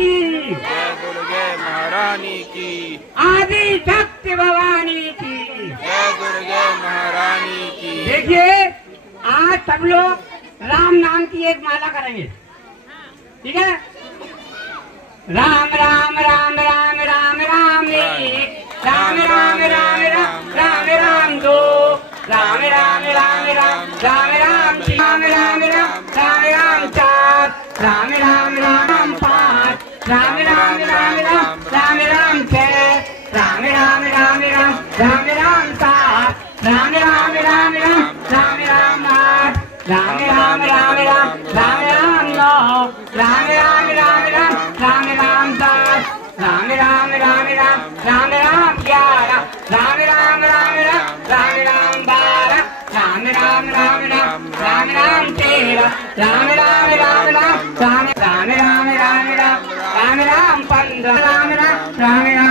की, जय दुर्गे महारानी की, आदि शक्ति भवानी की। जय दुर्गे महारानी की। देखिए आज सब लोग राम नाम की एक माला करेंगे, ठीक है? राम राम राम राम राम राम एक, राम राम राम राम राम राम दो, राम राम राम राम राम राम तीन, राम राम राम राम चार, राम राम राम पाँच, राम राम राम राम राम राम छह, राम राम राम राम राम राम सात, राम राम राम राम राम राम आठ, राम राम राम राम राम राम नौ, राम राम राम राम राम राम दस, राम राम राम राम राम राम ग्यारह, राम राम राम राम राम राम बारह, राम राम राम राम राम राम तेरह, राम राम राम राम राम राम राम राम राम राम पंद्रह, राम राम राम राम